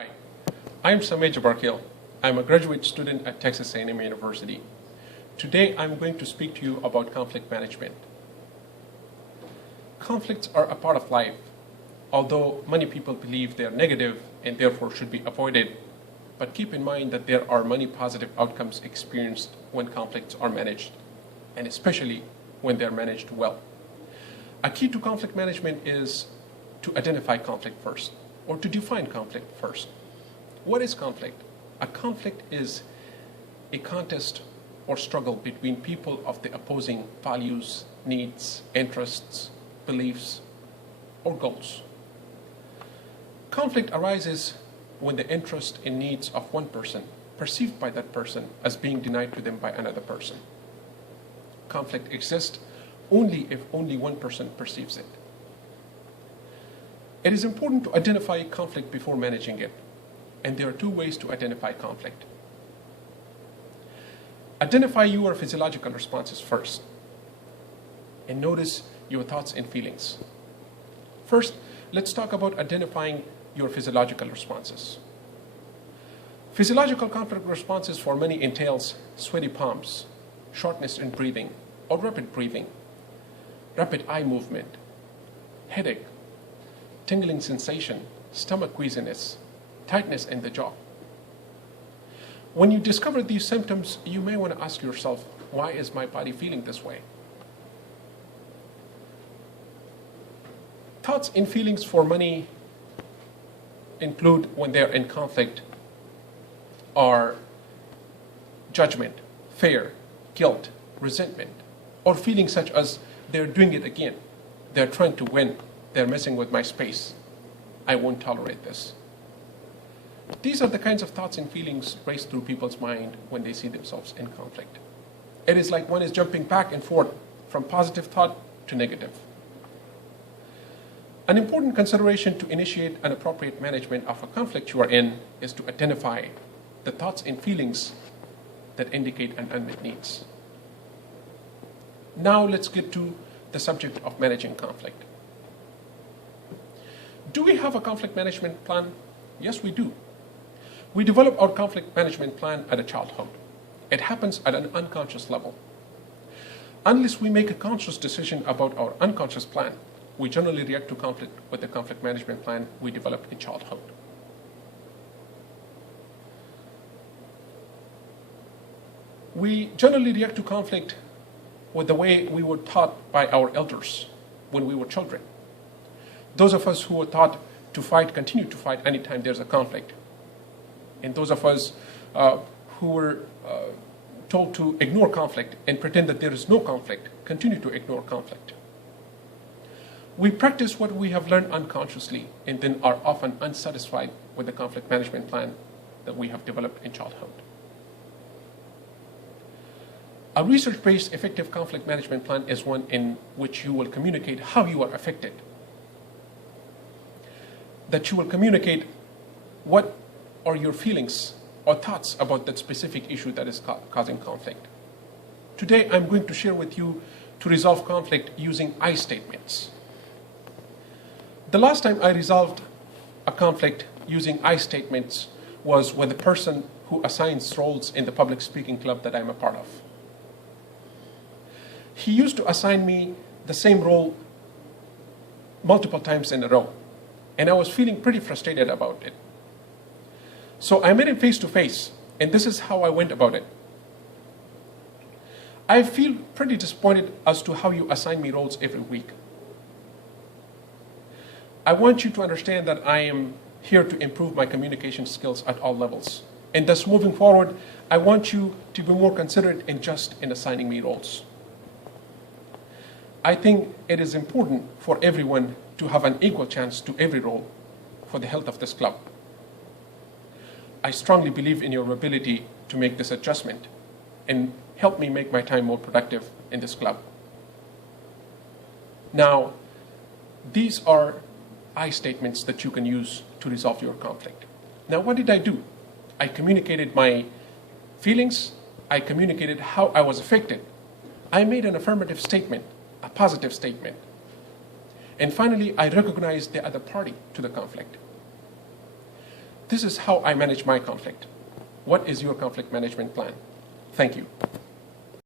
Hi, I'm Samej Jabarkil. I'm a graduate student at Texas A&M University. Today I'm going to speak to you about conflict management. Conflicts are a part of life, although many people believe they are negative and therefore should be avoided. But keep in mind that there are many positive outcomes experienced when conflicts are managed, and especially when they are managed well. A key to conflict management is to identify conflict first, or to define conflict first. What is conflict? A conflict is a contest or struggle between people of the opposing values, needs, interests, beliefs, or goals. Conflict arises when the interest and needs of one person perceived by that person as being denied to them by another person. Conflict exists only if only one person perceives it. It is important to identify conflict before managing it, and there are two ways to identify conflict. Identify your physiological responses first, and notice your thoughts and feelings. First, let's talk about identifying your physiological responses. Physiological conflict responses for many entails sweaty palms, shortness in breathing or rapid breathing, rapid eye movement, headache, tingling sensation, stomach queasiness, tightness in the jaw. When you discover these symptoms, you may want to ask yourself, why is my body feeling this way? Thoughts and feelings for many include, when they're in conflict, are judgment, fear, guilt, resentment, or feelings such as they're doing it again, they're trying to win, they're messing with my space, I won't tolerate this. These are the kinds of thoughts and feelings raced through people's mind when they see themselves in conflict. It is like one is jumping back and forth from positive thought to negative. An important consideration to initiate an appropriate management of a conflict you are in is to identify the thoughts and feelings that indicate an unmet needs. Now let's get to the subject of managing conflict. Do we have a conflict management plan? Yes, we do. We develop our conflict management plan at a childhood. It happens at an unconscious level. Unless we make a conscious decision about our unconscious plan, we generally react to conflict with the conflict management plan we developed in childhood. We generally react to conflict with the way we were taught by our elders when we were children. Those of us who were taught to fight continue to fight anytime there's a conflict. And those of us who were told to ignore conflict and pretend that there is no conflict continue to ignore conflict. We practice what we have learned unconsciously and then are often unsatisfied with the conflict management plan that we have developed in childhood. A research-based effective conflict management plan is one in which you will communicate how you are affected. That you will communicate what are your feelings or thoughts about that specific issue that is causing conflict. Today I'm going to share with you to resolve conflict using I statements. The last time I resolved a conflict using I statements was with the person who assigns roles in the public speaking club that I'm a part of. He used to assign me the same role multiple times in a row, and I was feeling pretty frustrated about it. So I met him face to face, and this is how I went about it. I feel pretty disappointed as to how you assign me roles every week. I want you to understand that I am here to improve my communication skills at all levels. And thus moving forward, I want you to be more considerate and just in assigning me roles. I think it is important for everyone to have an equal chance to every role for the health of this club. I strongly believe in your ability to make this adjustment and help me make my time more productive in this club. Now, these are I statements that you can use to resolve your conflict. Now, what did I do? I communicated my feelings. I communicated how I was affected. I made an affirmative statement, a positive statement. And finally, I recognized the other party to the conflict. This is how I manage my conflict. What is your conflict management plan? Thank you.